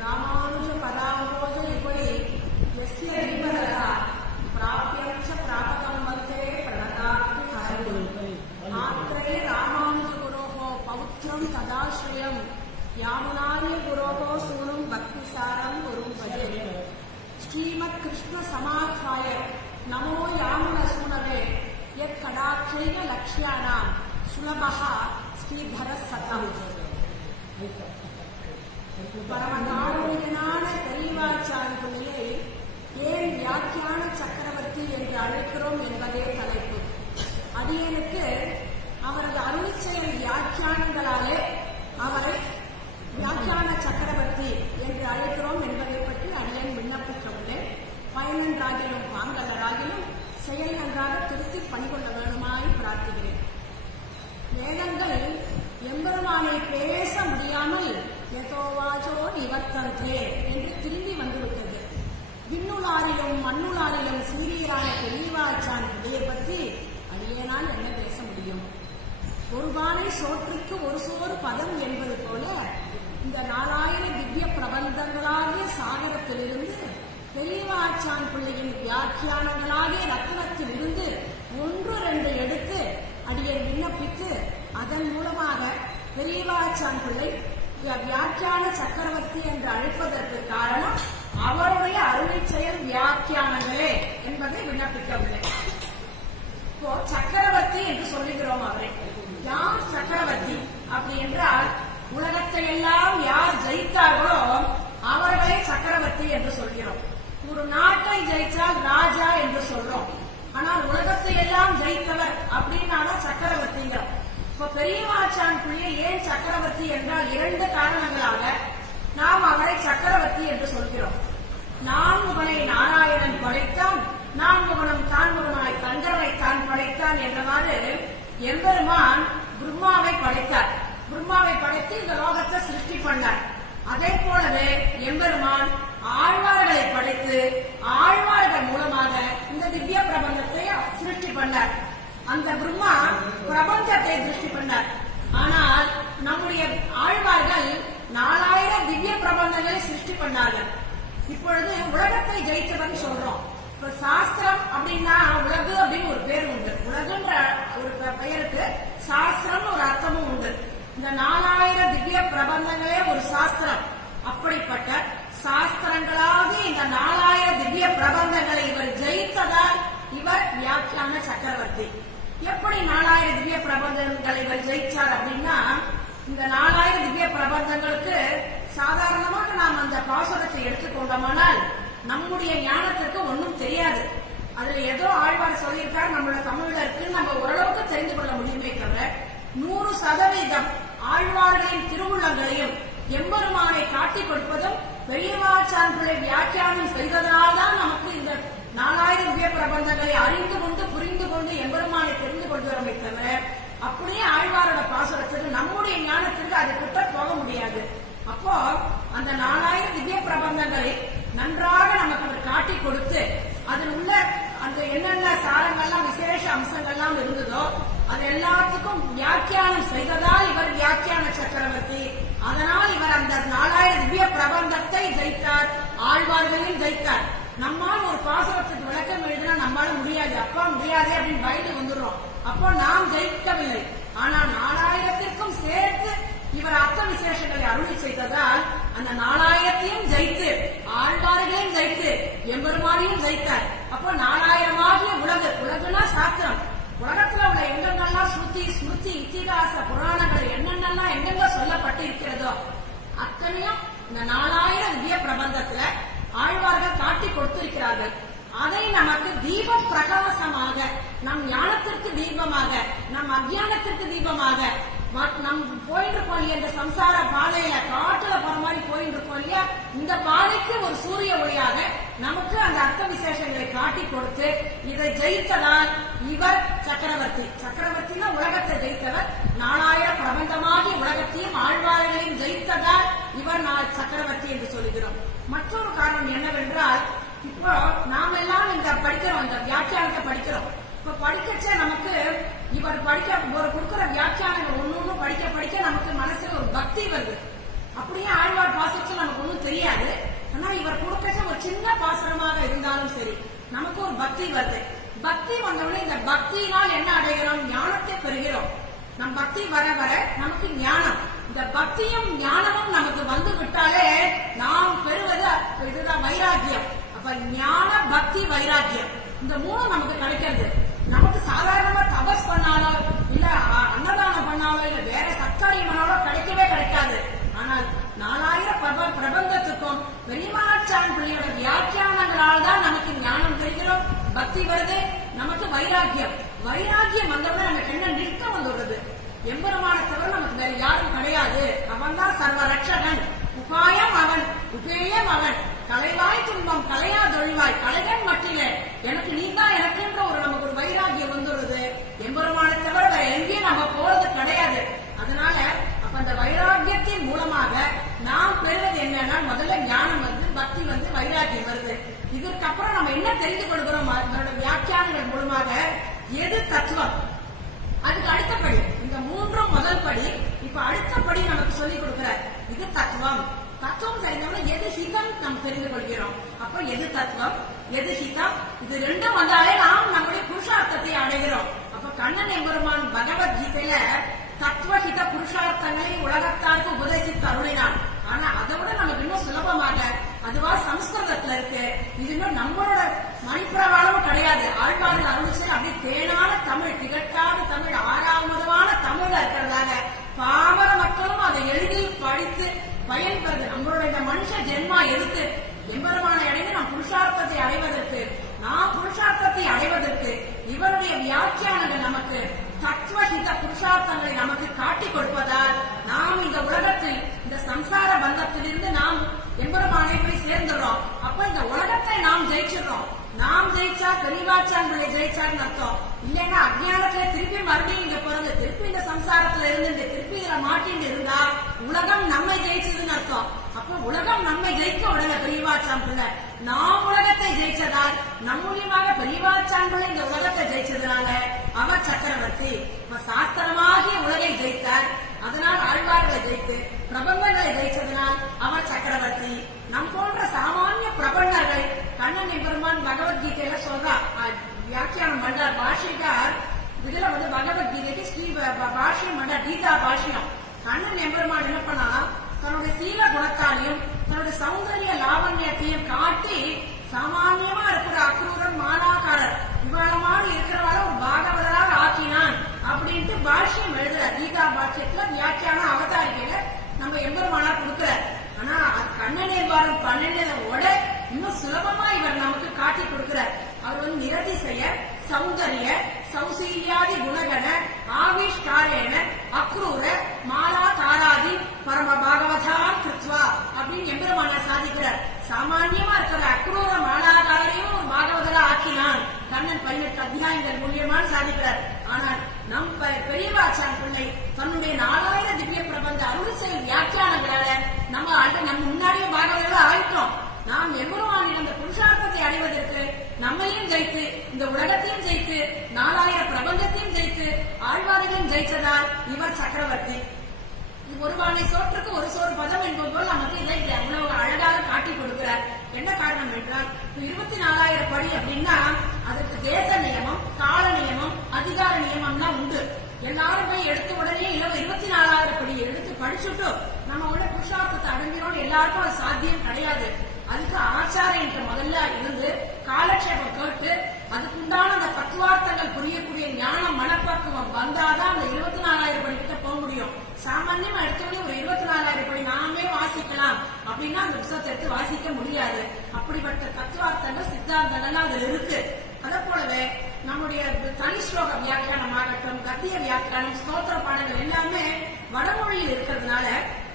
ராமானுஜ பராமோஜ இப்படி எஸ்ய தீபதः பிராப்யச்ச பிராபகம் வந்தே பிரணதார்த்தி ஹரி ஆத்ரே ராமானுஜ குரோः பௌத்ரம் ததாஸ்ரயம் யாமுனாரிய குரோः சூனும் பக்திசாரம் குரும் பஜே ஸ்ரீமத் கிருஷ்ண சமாஹாய நமோ யாமுன சூனவே யத் கடாட்சைன லக்ஷ்யானாம் சுலபः ஸ்ரீதர சதம். பரமகாருணிகனான பெரியவாச்சான் பிள்ளையை ஏன் வியாக்கியான சக்கரவர்த்தி என்று அழைக்கிறோம் என்பதே தலைப்பு. அடியனுக்கு அவரது அருளிச்செயல் வியாக்கியானங்களாலே அவரை வியாக்கியான சக்கரவர்த்தி என்று அழைக்கிறோம் என்பதை பற்றி அடியன் விண்ணப்பிக்கவில்லை. பயனன்றாகிலும் பாங்கல்லராகிலும் செயல் நன்றாக திருத்தி பணிகொள்ள வேண்டுமாய் பிரார்த்திக்கிறேன். வேதங்கள் எம்பெருமானை பேச முடியாமல் எதோவாச்சோ நிவர்த்தந்தே என்று திரும்பி வந்துவிட்டது. விண்ணுளாரிலும் மண்ணுளாரிலும் சீரியரான பெரியவாச்சான் இதையை பற்றி அடியேனால் என்ன பேச முடியும்? ஒரு பானை சோற்றுக்கு ஒரு சோறு பதம் என்பது போல இந்த 4000 திவ்ய பிரபந்தங்களாகிய சாகரத்திலிருந்து பெரியவாச்சான் பிள்ளையின் வியாக்கியானங்களாகிய ரத்னத்தில் இருந்து 1-2 எடுத்து அடியேன் விண்ணப்பித்து அதன் மூலமாக பெரியவாச்சான் பிள்ளை வியாக்கியான சக்கரவர்த்தி என்று அழைப்பதற்கு காரணம் அவருடைய அருளை செயல் வியாக்கியானங்களே என்பதை விண்ணப்பிக்கவில்லை. இப்போ சக்கரவர்த்தி என்று சொல்லுகிறோம். அவரை யார் சக்கரவர்த்தி அப்படி என்றால் உலகத்தை எல்லாம் யார் ஜெயித்தார்களோ அவர்களை சக்கரவர்த்தி என்று சொல்கிறோம். ஒரு நாட்டை ஜெயித்தால் ராஜா என்று சொல்றோம். ஆனால் உலகத்தை எல்லாம் ஜெயித்தவர் அப்படின்னாலும் சக்கரவர்த்திங்கிறோம். இப்ப பெரியவாச்சான் பிள்ளையை ஏன் சக்கரவர்த்தி என்றால் 2 காரணங்களாக நாம் அவரை சக்கரவர்த்தி என்று சொல்கிறோம். நான்முகனை நாராயணன் படைத்தான், நான்முகனும் தான்முகனாய் கந்தரனை தான் படைத்தான் என்றவாறு எம்பெருமான் பிரம்மாவை படைத்தார். பிரம்மாவை படைத்து இந்த லோகத்தை சிருஷ்டி பண்ணார். அதே போலவே எம்பெருமான் ஆழ்வார்களை படைத்து ஆழ்வார்கள் மூலமாக இந்த திவ்ய பிரபந்தத்தை சிருஷ்டி பண்ணார். அந்த பிரம்மா பிரபஞ்சத்தை சிருஷ்டி பண்ணார். ஆனால் நம்முடைய ஆழ்வார்கள் 4000 திவ்ய பிரபந்தங்களை சிருஷ்டி பண்ணார்கள். இப்பொழுது உலகத்தை ஜெயித்தவன் சொல்றோம். இப்ப சாஸ்திரம் அப்படின்னா உலகு அப்படின்னு ஒரு பேர் உண்டு. உலகுன்ற ஒரு பெயருக்கு சாஸ்திரம் ஒரு அர்த்தமும் உண்டு. இந்த 4000 திவ்ய பிரபந்தங்களே ஒரு சாஸ்திரம். அப்படிப்பட்ட சாஸ்திரங்களாக இந்த 4000 திவ்ய பிரபந்தங்களை இவர் ஜெயித்ததால் இவர் வியாக்கியான சக்கரவர்த்தி. எப்படி 4000 திவ்ய பிரபந்தங்களை இவர் ஜெயிச்சார் அப்படின்னா, இந்த 4000 திவ்ய பிரபந்தங்களுக்கு சாதாரணமாக நாம் அந்த பாசுரத்தை எடுத்துக்கொண்டோமானால் நம்முடைய ஞானத்திற்கு ஒன்றும் தெரியாது. அதுல ஏதோ ஆழ்வார் சொல்லியிருக்கார், நம்மளோட தமிழ்ல இருக்கு, நம்ம ஓரளவுக்கு தெரிந்து கொள்ள முடியுமே தவிர 100% ஆழ்வார்களின் திருவுள்ளங்களையும் எம்பெருமானை காட்டிக் கொடுப்பதும் பெரியவாச்சான் பிள்ளை வியாக்கியானம் செய்ததனால்தான் நமக்கு இந்த 4000 திவ்ய பிரபந்தங்களை அறிந்து கொண்டு புரிந்து கொண்டு எம்பெருமானை தெரிந்து கொள்கிறோமே தவிர அப்படியே ஆழ்வாரோட பாசுரத்துக்கு நம்முடைய ஞானத்திற்கு அது கிட்ட போக முடியாது. அப்போ அந்த 4000 திவ்ய பிரபந்தங்களை நன்றாக நமக்கு அவர் காட்டி கொடுத்து அதில் உள்ள அந்த என்னென்ன சாரங்கள்லாம் விசேஷ அம்சங்கள்லாம் இருந்ததோ அது எல்லாத்துக்கும் வியாக்கியானம் செய்ததால் இவர் வியாக்கியான சக்கரவர்த்தி. அதனால் இவர் அந்த 4000 திவ்ய பிரபந்தத்தை ஜெயித்தார், ஆழ்வார்களையும் ஜெயித்தார். நம்மால் ஒரு பாசுரத்துக்கு விளக்கம் எழுதினா நம்மளால முடியாது, அப்பா முடியாது அப்படின்னு பயந்து வந்துடுறோம். அப்போ நாம் ஜெயிக்கவில்லை. ஆனால் 4000த்திற்கும் சேர்த்து இவர் அர்த்த விசேஷங்களை அருளி செய்ததால் அந்த 4000த்தையும் ஜெயித்து ஆழ்வார்களையும் ஜெயித்து எம்பெருமானையும் ஜெயித்தார். அப்போ 4000 உலகுனா சாஸ்திரம். உலகத்துல உள்ள எங்கெங்கெல்லாம் ஸ்ருதி இத்திகாச புராணங்கள் என்னென்னலாம் எங்கெங்க சொல்லப்பட்டு இருக்கிறதோ அத்தனையும் இந்த 4000 திவ்ய பிரபந்தத்துல ஆழ்வார்கள் காட்டி கொடுத்திருக்கிறார்கள். அதை நமக்கு தீப பிரகாசமாக, நம் ஞானத்திற்கு தீபமாக, நம் அஜ்ஞானத்திற்கு தீபமாக, நம் போயிட்டு இருக்கோம் இல்லையா இந்த சம்சார பாதையில காட்டுல போற மாதிரி போயிட்டு இருக்கோம் இல்லையா, இந்த பாதைக்கு ஒரு சூரிய ஒளியாக நமக்கு அந்த அர்த்த விசேஷங்களை காட்டி கொடுத்து இதை ஜெயித்ததால் இவர் சக்கரவர்த்தி. சக்கரவர்த்தினா உலகத்தை ஜெயித்தவர். 4000 பிரபந்தமாகி உலகத்தையும் ஆழ்வார்களையும் ஜெயித்ததால் இவர் சக்கரவர்த்தி என்று சொல்லுகிறோம். மற்றொரு காரணம் என்னவென்றால், இப்போ நாம் எல்லாம் இந்த படிக்கிறோம், இந்த வியாக்கியானத்தை படிக்கிறோம். இப்ப படிக்கச்ச நமக்கு இவர் கொடுக்கிற வியாக்கியானங்கள் ஒண்ணு படிக்க படிக்க நமக்கு மனசுல ஒரு பக்தி வருது. அப்படியே ஆழ்வார் பாசத்துல நமக்கு ஒண்ணும் தெரியாது. ஆனா இவர் கொடுக்க ஒரு சின்ன பாசனமாக இருந்தாலும் சரி நமக்கு ஒரு பக்தி வருது. பக்தி வந்தவுடனே இந்த பக்தியினால் என்ன அடைகிறோம்? ஞானத்தை பெறுகிறோம். நம் பக்தி வர வர நமக்கு ஞானம். இந்த பக்தியும் ஞானமும் நமக்கு வந்து விட்டாலே நாம் பெறுவது இதுதான் வைராக்கியம். அப்ப ஞான பக்தி வைராக்கியம் இந்த மூணு நமக்கு கிடைக்கிறது. நமக்கு சாதாரணமா தபஸ் பண்ணாலோ இல்ல அன்னதானம் பண்ணாலோ இல்ல வேற சத்காரியம் பண்ணாலோ கிடைக்கவே கிடைக்காது. ஆனால் 4000 பிரபந்தத்துக்கும் பெரியமாச்சான் பிள்ளையோட வியாக்கியானங்களால் தான் நமக்கு ஞானம் தெரிகிறோம், பக்தி வருது, நமக்கு வைராக்கியம். வைராக்கியம் வந்தவுடனே நமக்கு என்ன நிறுத்தம் வந்துடுறது? எம்பெருமான தவிர நமக்கு வேற யாரும் கிடையாது. அவன் தான் சர்வ ரட்சகன். உபாயம் அவன், உபேயம் அவன். கலைவாய் துன்பம் கலையா தொழிவாய் கலைகன் மட்டிலே எனக்கு நீ தான் எனக்குன்ற நமக்கு ஒரு வைராக்கியம் வந்துடுறது. எம்பெருமான தவிர வேற எங்கேயும் நம்ம போறது கிடையாது. அதனால அப்ப அந்த வைராக்கியத்தின் மூலமாக நாம் பெறுவது என்னன்னா முதல்ல ஞானம் வந்து, பக்தி வந்து, வைராக்கியம் வருது. இதற்கப்புறம் நம்ம என்ன தெரிந்து கொள்கிறோம்? அதனோட வியாக்கியானங்கள் மூலமாக எது தத்துவம், அதுக்கு அடுத்தபடி இந்த மூன்றும் முதல் படி. இப்ப அடுத்தபடி நமக்கு சொல்லிக் கொடுக்கிறார். இது தத்துவம். தத்துவம் தெரிந்தவங்க எது ஹிதம் நாம் தெரிந்து கொள்கிறோம். அப்ப எது தத்துவம், எது ஹிதம், இது ரெண்டும் வந்தாலே நாம் நம்முடைய புருஷார்த்தத்தை அடைகிறோம். அப்ப கண்ணன் எம்பெருமான் பகவத்கீதையில தத்துவஹித புருஷார்த்தங்களை உலகத்தாருக்கு உபதேசித்து அருளினான். ஆனா அதை விட நமக்கு இன்னும் சுலபமாக அதுவா சம்ஸ்கிருதத்துல இருக்கு. இது இன்னும் நம்மளோட மணிப்பிரவாளமும் கிடையாது. ஆழ்வார்கள் அருளிச்சு அப்படியே தேனான தமிழ், திகட்டாத தமிழ், ஆறாவதுவான தமிழ்ல இருக்கிறதால பாமர மக்களும் அதை எளிதில் படித்து பயன்பெறுது. நம்மளோட இந்த மனுஷ ஜென்மா எதுக்கு? எம்பெருமான அடைந்து நாம் புருஷார்த்தத்தை அடைவதற்கு, நாம் புருஷார்த்தத்தை அடைவதற்கு இவருடைய வியாக்கியானங்கள் நமக்கு தத்துவஹித புருஷார்த்தங்களை நமக்கு காட்டி கொடுப்பதால் நாம் இந்த உலகத்தில் இந்த சம்சார பந்தத்திலிருந்து நாம் எம்பெருமானை போய் சேர்ந்துடுறோம். அப்ப இந்த உலகத்தை நாம் ஜெயிச்சிடறோம். நாம் ஜெயிச்சா பெரியவாச்சான்களை ஜெயிச்சான்னு அர்த்தம். இல்லைன்னா அஜ்ஞானத்துல திருப்பி மறுபடியும் இங்க பிறந்து திருப்பி இந்த சம்சாரத்துல இருந்து திருப்பி இதுல மாட்டின்னு இருந்தா உலகம் நம்மை ஜெயிச்சதுன்னு அர்த்தம். அப்ப உலகம் நம்மை ஜெயிக்க உடனே பெரியவாச்சான் பிள்ளை நாம் உலகத்தை ஜெயிச்சதால் நம் மூலியமாக பெரியவாச்சான் பிள்ளை இந்த உலகத்தை ஜெயிச்சதுனால அவர் சக்கரவர்த்தி. சாஸ்திரமாகிய உலகை ஜெயித்தார். அதனால் ஆழ்வார்களை ஜெயித்து பிரபந்தங்களை ஜெயிச்சதனால் அவர் சக்கரவர்த்தி. நம் போன்ற சாமானிய பிரபந்தர்கள் கண்ணன் எம்பெருமான் பகவத்கீதையில சொல்றா, வியாக்கியானம் பண்றார் பாஷிகார். இதுல வந்து பகவத்கீதைக்கு ஸ்ரீ பாஷ்யம் பண்றார், கீதா பாஷ்யம். கண்ணன் எம்பெருமான் என்ன பண்ணா தன்னுடைய சீல குணத்தாலையும் தன்னுடைய சௌந்தரிய லாவண்யத்தையும் காட்டி சாமானியமா இருக்கிற அக்ரூரன் மானாக்காரர் இவ்வளவு இருக்கிறவால ஒரு பாகவதராக ஆக்கினான் அப்படின்ட்டு பாஷ்யம் எழுதுறார். கீதா பாஷ்யத்துல வியாக்கியான அவதாரிகையில நம்ம எம்பெருமானார் கொடுக்கிறார். ஆனா கண்ணன் எவ்வாறு 12 இன்னும் சுலபமா இவர் நமக்கு காட்டி கொடுக்கிறார். அவர் வந்து நிரதிசய சௌந்தரிய சௌசீல்யாதி குணகண ஆவிஷ்காரேன அக்ரூர மாலா தாராதி பரம பாகவதான் கிருத்வா அப்படின்னு எம்பெருமானார் சாதிக்கிறார். சாமான்யமா இருக்கிற அக்ரூர மாலாதாரையும் ஒரு பாகவதரா ஆக்கினான் கண்ணன் 18 அத்தியாயங்கள் மூலியமாக சாதிக்கிறார். ஆனால் நம் பெரியவாச்சான் பிள்ளை தன்னுடைய 4000 திவ்ய பிரபந்த அருள் செயல் வியாக்கியானங்களால நம்ம முன்னாடியே பாகவதர்களா ஆயிட்டோம். நாம் எம்பெருமானின் அந்த புருஷார்த்தத்தை அடைவதற்கு நம்மையும் ஜெயித்து இந்த உலகத்தையும் ஜெயித்து 4000 பிரபந்தத்தையும் ஜெயித்து ஆழ்வாரையும் ஜெயிச்சதால் இவர் சக்கரவர்த்தி. ஒரு பானை சோற்றுக்கு ஒரு சோறு பதம் என்பது போல் நமக்கு இதை அவ்வளவு அழகாக காட்டி கொடுக்கிறார். என்ன காரணம் என்றால் 24,000 படி அப்படின்னா அதற்கு தேச நியமம், கால நியமம், அதிகார நியமம்லாம் உண்டு. எல்லாரும் போய் எடுத்த உடனே 24,000 படி எடுத்து படிச்சுட்டு நம்ம உள்ள புருஷார்த்தத்தை அடைஞ்சிரோம் எல்லாருக்கும் அது சாத்தியம் கிடையாது. அதுக்கு ஆச்சாரியன் முதல்ல இருந்து காலக்ஷேபம் கேட்டு அதுக்குண்டான அந்த தத்துவார்த்தங்கள் புரியக்கூடிய ஞானம் மனப்பக்குவம் வந்தாதான் அந்த 24,000 படி கிட்ட போக முடியும். சாமான்யமா எடுத்தோடனே ஒரு 24,000 படி நாமே வாசிக்கலாம் அப்படின்னா அந்த புத்தகத்தை எடுத்து வாசிக்க முடியாது. அப்படிப்பட்ட தத்துவார்த்தங்கள் சித்தாந்தங்கள்லாம் அதுல இருக்கு. அதே போலவே நம்முடைய தனி ஸ்லோக வியாக்கியானமாகட்டும், கத்திய வியாக்கியானம், ஸ்தோத்திர பாடங்கள் எல்லாமே வடமொழியில் இருக்கிறதுனால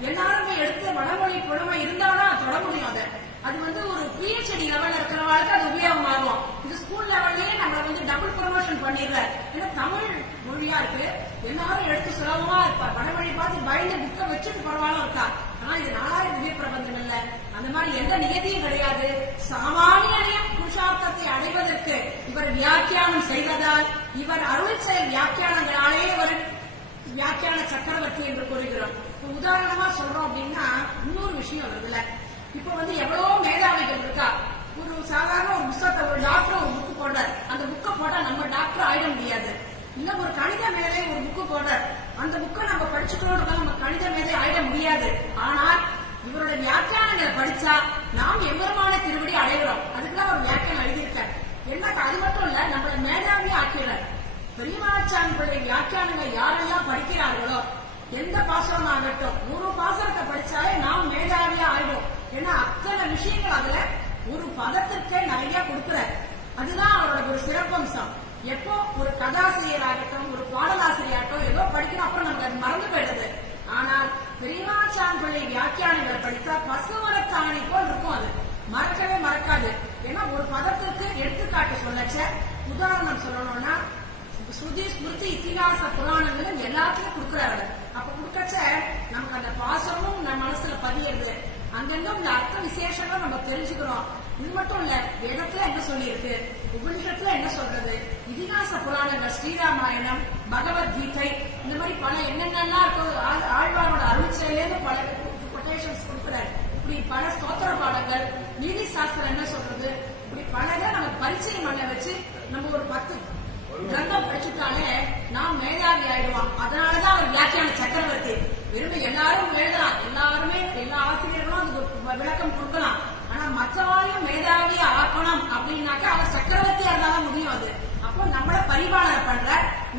எல்லாருமே எடுத்து வடமொழி புலமை இருந்தாதான் தொட முடியும். அது வந்து ஒரு PhD லெவல்ல இருக்கிறவங்களுக்கு அது உபயோகமாகும். இது ஸ்கூல் லெவல்லயே நம்மள வந்து டபுள் ப்ரமோஷன் பண்ணிடுறாரு. ஏன்னா தமிழ் மொழியா இருக்கு, எல்லாரும் எடுத்து சுலபமா இருப்பா. வடமொழி பார்த்து பயந்து புக்க வச்சுட்டு பரவாயில்ல இருக்கா. ஆனா இது 4000 திவ்ய பிரபந்தங்கள்ல அந்த மாதிரி எந்த நியதியும் கிடையாது. சாமானியனையும் புருஷ புருஷார்த்தத்தை அடைவதற்கு இவர் வியாக்கியானம் செய்வதால் இவர் அருள் செயல் வியாக்கியானங்களாலே இவர் வியாக்கியான சக்கரவர்த்தி என்று கூறுகிறோம். உதாரணமா சொல்றோம் அப்படின்னா இன்னொரு விஷயம் வருதுல, இப்ப எவ்வளவோ மேதாவிகள் இருக்கா. ஒரு சாதாரண ஒரு புத்தகத்தை ஒரு டாக்டர் ஒரு புக்கு போடுறார், அந்த புக்கை போட்டா நம்ம டாக்டர் ஆயிட முடியாது. இல்ல ஒரு கணித மேதை ஒரு புக்கு போடுறார், அந்த புக்கை நம்ம படிச்சுக்கணும், நம்ம கணித மேதை ஆயிட முடியாது. ஆனால் இவருடைய வியாக்கியானங்களை படிச்சா நாம் எம்பெருமான திருவடி அடைகிறோம். அதுக்குதான் ஒரு வியாக்கியானம் எழுதியிருக்கார். என்ன அது மட்டும் இல்ல, நம்மளை மேதாவியே ஆக்கிறார். பெரியமாச்சான் பிள்ளை வியாக்கியானங்கள் யாரெல்லாம் படிக்கிறார்களோ எந்த பாசனம் ஆகட்டும் 100 பாசனத்தை படிச்சாலே நாம் மேதாவியா ஆயிடும். ஏன்னா அத்தனை விஷயங்கள் அதுல ஒரு பதத்திற்கே நிறைய கொடுக்கிறார். அதுதான் அவரோட ஒரு சிறப்பம்சம். எப்போ ஒரு கதாசிரியராகட்டும் ஒரு பாடலாசிரியராகட்டும் ஏதோ படிக்கணும், அப்புறம் நமக்கு அது மறந்து போயிடுது. ஆனால் பெரியமாச்சான் பிள்ளை வியாக்கியானங்களை படித்தா பசுவரத்தாணி போல் இருக்கும், அது மறக்கவே மறக்காது. ஏன்னா ஒரு பதத்திற்கு எடுத்துக்காட்டு சொல்லச்ச உதாரணம் சொல்லணும்னா ஸ்ருதி ஸ்மிருதி இத்திகாச புராணங்களும் எல்லாத்தையும் கொடுக்கிறாரு. அப்ப கொடுக்கச்ச நமக்கு அந்த பாசமும் நம்ம மனசுல பதியிடுது. அங்கங்க இந்த அர்த்த விசேஷங்களும் நம்ம தெரிஞ்சுக்கிறோம். இது மட்டும் இல்ல, வேதத்துல என்ன சொல்லியிருக்கு, உபனிஷத்துல என்ன சொல்றது, இதிகாச புராணங்கள் ஸ்ரீராமாயணம் பகவத்கீதை இந்த மாதிரி பல என்னென்னலாம் இருக்கும். ஆழ்வாரோட அருள்செயலேருந்து பல கொட்டேஷன்ஸ் கொடுக்கிறாரு. இப்படி பல ஸ்தோத்திர பாடங்கள், நீதி சாஸ்திரம் என்ன சொல்றது, இப்படி பலதை நம்ம பரிச்சயம் பண்ண வச்சு நம்ம ஒரு 10 கிரந்தம் படிச்சுட்டாலே நாம் மேதாவி ஆயிடுவான். அதனாலதான் அவர் வியாக்கியான சக்கரவர்த்தி. வெறும் எல்லாரும் எழுதலாம், எல்லாருமே எல்லா ஆசிரியர்களும் அதுக்கு விளக்கம் கொடுக்கலாம். ஆனா மற்றவாளையும் மேதாவியா ஆக்கணும் அப்படின்னாக்க அவர் சக்கரவர்த்தியா இருந்தாலும் முடியும். அது அப்போ நம்மள பரிபாலனை பண்ற,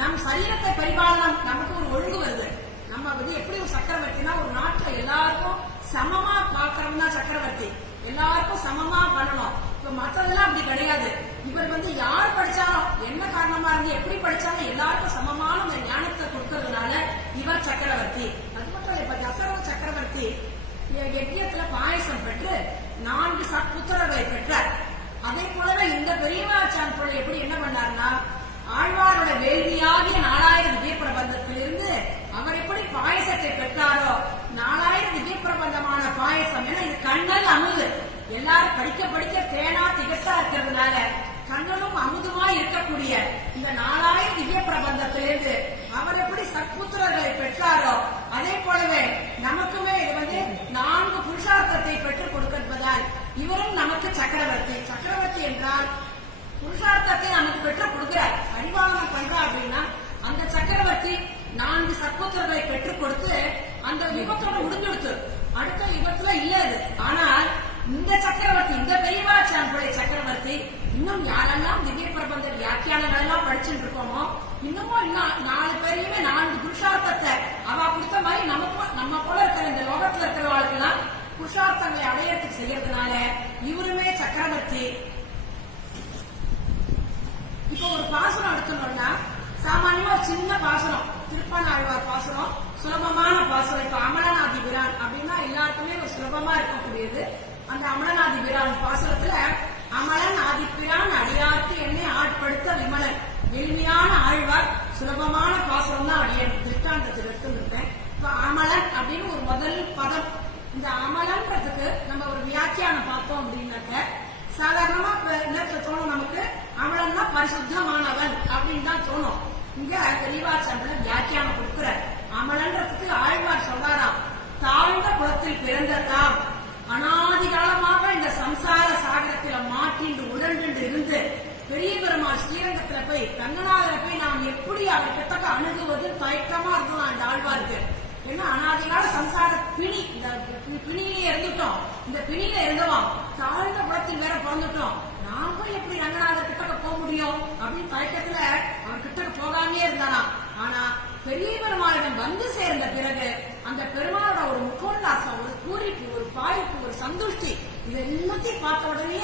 நம் சரீரத்தை பரிபாலனம், நமக்கு ஒரு ஒழுங்கு வருது. நம்ம எப்படி ஒரு சக்கரவர்த்தினா ஒரு நாட்டுல எல்லாருக்கும் சமமா பாக்கிறோம்னா சக்கரவர்த்தி, எல்லாருக்கும் சமமா பண்ணணும். இப்ப மற்றதெல்லாம் அப்படி கிடையாது. இவர் யார் படிச்சாலும் என்ன காரணமா இருந்து எப்படி படிச்சாலும் எல்லாருக்கும் சமமான அந்த ஞானத்தை கொடுக்கறதுனால இவர் சக்கரவர்த்தி. அது மட்டும் இல்ல, இப்ப தசரத சக்கரவர்த்தி யஜ்யத்துல பாயசம் பெற்று 4 சத்புத்திரர்களை பெற்றார். அதே போலவே இந்த பெரியமாச்சான் பிள்ளை எப்படி என்ன பண்ணார்னா, ஆழ்வாரோட வேள்வியாகிய 4000 திவ்ய பிரபந்தத்திலிருந்து அவர் எப்படி பாயசத்தை பெற்றாரோ 4000 திவ்ய பிரபந்தமான பாயசம். ஏன்னா இது கண்ணல் அமுது, எல்லாரும் படிக்க படிக்க தேனா திகட்டா இருக்கிறதுனால கண்ணனும் அமுதுமா இருக்கக்கூடிய இந்த 4000 திவ்ய பிரபந்தத்திலிருந்து அவர் எப்படி சத்புத்திரர்களை பெற்றாரோ அதே போலவே நமக்குமே இது 4 புருஷார்த்தத்தை பெற்றுக் கொடுப்பதால் இவரும் நமக்கு சக்கரவர்த்தி. சக்கரவர்த்தி என்றால் புருஷார்த்தத்தை நமக்கு பெற்றுக் கொடுக்கிறார், பரிபாலனம் பண்றார். அப்படின்னா அந்த சக்கரவர்த்தி 4 சத்புத்திரர்களை பெற்றுக் கொடுத்து அந்த யுகத்தோட முடிஞ்செடுத்து அடுத்த யுகத்துல இல்ல அது. ஆனால் இந்த சக்கரவர்த்தி, இந்த பெரியமாச்சான் பிள்ளை சக்கரவர்த்தி இன்னும் யாரெல்லாம் திவ்ய பிரபந்த வியாக்கியானங்கள் எல்லாம் படிச்சுட்டு இருக்கோமோ இன்னமும் 4 பேரையுமே 4 புருஷார்த்தத்தை அவ கொடுத்த மாதிரி நம்ம போல இருக்கிற இந்த லோகத்துல இருக்கிறவர்களுக்கெல்லாம் புருஷார்த்தங்களை அடையறதுக்கு செய்யறதுனால இவருமே சக்கரவர்த்தி. இப்ப ஒரு பாசனம் எடுத்துட்டோம்னா சாமானியமா ஒரு சின்ன பாசனம், திருப்பானாழ்வார் பாசனம், சுலபமான பாசனம். இப்ப அமலநாதி பிரான் அப்படின்னா எல்லாருக்குமே ஒரு சுலபமா இருக்கக்கூடியது. அந்த அமலநாதி பிரான் பாசனத்துல அமலன் ஆதிப்பிரான் அடியார்க்கு என்னை ஆட்படுத்த விமலன், எளிமையான ஆழ்வார் சுலபமான பாசனம் தான் அடிய திருஷ்டாந்தத்தில் எடுத்துருக்கேன். இப்ப அமலன் அப்படின்னு ஒரு முதல் பதம். இந்த அமலன்றதுக்கு நம்ம ஒரு வியாக்கியானம் பார்த்தோம் அப்படின்னாக்க சாதாரணமா என்ன தோணும் நமக்கு, அமலன்னா பரிசுத்தமானவன் அப்படின்னு தான் தோணும். இங்க பெரியவாச்சான் வியாக்கியானம் கொடுக்கிறார். அமலன்றதுக்கு ஆழ்வார் சொல்றாராம், தாழ்ந்த குலத்தில் பிறந்த தாம் அனாதி காலமாக இந்த சம்சார சாகரத்தில மாட்டின்று உழன்று இருந்து பெரிய பெருமாள் ஸ்ரீரங்கத்துல போய் ரங்கநாதரை போய் நாம் எப்படி அவர் கிட்டக்க அணுகுவது தயக்கமா இருந்தோம் அந்த ஆழ்வாருக்கு. ஏன்னா அனாதிகால சம்சார பிணி, இந்த பிணியிலே இருந்துட்டோம், இந்த பிணியில இருந்தோம், தாழ்ந்த குலத்தில் வேற பிறந்துட்டோம், நான் போய் எப்படி ரங்கநாதர் கிட்டக்க போக முடியும் அப்படின்னு தயக்கத்துல அவர் கிட்டக்க போகாமே இருந்தாராம். ஆனா பெரிய பெருமாளிடம் வந்து சேர்ந்த பிறகு அந்த பெருமாளோட ஒரு முகோல்லாசம், ஒரு பூரிப்பு, ஒரு பாய்ப்பு, ஒரு சந்துஷ்டி, இது எல்லாத்தையும் பார்த்த உடனே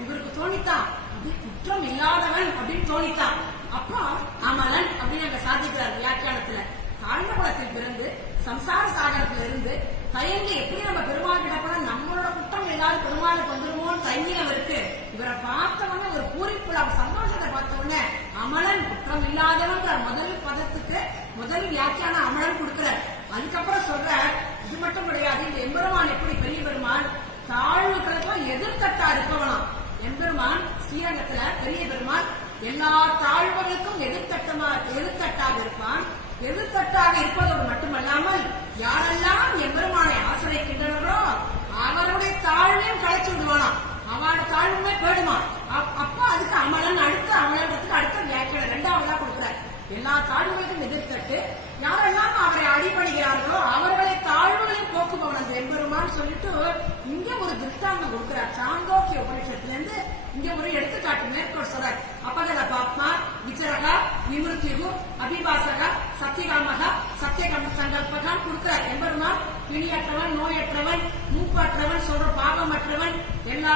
இவருக்கு தோணித்தான் அப்படி குற்றம் இல்லாதவன் அப்படின்னு தோணித்தான். அப்பா அமலன் அப்படின்னு அங்க சாதிக்கிறார் வியாக்கியானத்துல. தாழ்ந்த குலத்தில் பிறந்து சம்சார சாகரத்துல இருந்து தயங்கி எப்படி நம்ம பெருமாள் கிட்ட போனா நம்மளோட குற்றம் ஏதாவது பெருமாளுக்கு வந்துருமோன்னு தயங்கினவருக்கு இருக்கு. இவரை பார்த்தவொடனே ஒரு பூரிப்புல அவர் சந்தோஷத்தை பார்த்த உடனே அமலன் குற்றம் இல்லாதவங்கிற முதல் பதத்துக்கு முதல் வியாக்கியான அமலன் கொடுக்கிறார். அதுக்கப்புறம் சொல்ற இது மட்டும் கிடையாது, இந்த எம்பெருமான் எப்படி பெரிய பெருமான் தாழ்வுகளுக்கெல்லாம் எதிர்த்தட்டா இருப்பவனாம். எம்பெருமான் ஸ்ரீரங்கத்துல பெரிய பெருமாள் எல்லா தாழ்வுகளுக்கும் எதிர்த்தட்டாக இருப்பான். எதிர்த்தட்டாக இருப்பதோடு மட்டுமல்லாமல் யாரெல்லாம் எம்பெருமானை ஆசிரியக்கின்றனரோ அவருடைய தாழ்வையும் களைச்சு விடுவானாம். அவனோட தாழ்வுமே போயிடுமா. அப்ப அதுக்கு அமலன் அடுத்த வியாக்கியம் இரண்டாவதா கொடுக்கிறார். எல்லா தாழ்வுகளுக்கும் எதிர்த்தட்டு யாரெல்லாம் அவரை அடிபடுகிறார்களோ அவர்களை தாழ்வுகளையும் போக்குபவன் அந்த எம்பெருமான் சொல்லிட்டு இங்க ஒரு திருஷ்டாந்தம் கொடுக்கிறார். சாந்தோக்கிய உபனிஷத்துல இருந்து இங்க ஒரு எடுத்துக்காட்டு மேற்கோள் சொல்றார். அபகத பாப்மா விசரகா விமிருத்திகு அபிபாசகா சத்தியகாமகா சத்தியகாம சங்கல்பகான் கொடுக்கிறார். எம்பெருமான் பிணியற்றவன், நோயற்றவன், மூப்பற்றவன், சொல்ற பாவமற்றவன், எல்லா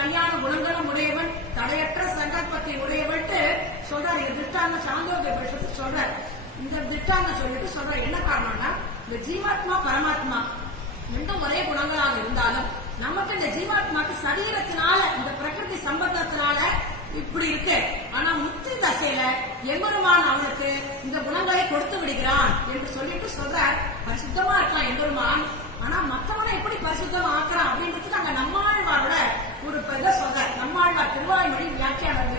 கல்யாண குணங்களும் உடையவன், தடையற்ற சங்கல்பத்தை உடையவன்ட்டு சொல்றார். இந்த திருஷ்டாந்த சாந்தோக்கிய உபனிஷத்து சொல்றார். இந்த திட்டாங்க சொல்லிட்டு சொல்ற என்ன காரணம்னா இந்த ஜீவாத்மா பரமாத்மா ரெண்டும் ஒரே குணங்களாக இருந்தாலும் நமக்கு இந்த ஜீவாத்மாக்கு சரீரத்தினால இந்த பிரகிருதி சம்பந்தத்தினால இப்படி இருக்கு. ஆனா முக்தி தசையில எம்பெருமான் அவனுக்கு இந்த குணங்களை கொடுத்து விடுகிறான் என்று சொல்லிட்டு சொல்ற பரிசுத்தமா இருக்கான் எம்பெருமான். ஆனா மத்தவனை எப்படி பரிசுத்தமா ஆக்குறான் அப்படின்றதுக்கு அங்க நம்மாழ்வாரோட ஒரு இதை சொல்ற. நம்மாழ்வார் திருவாய்மொழி வியாக்கியானம்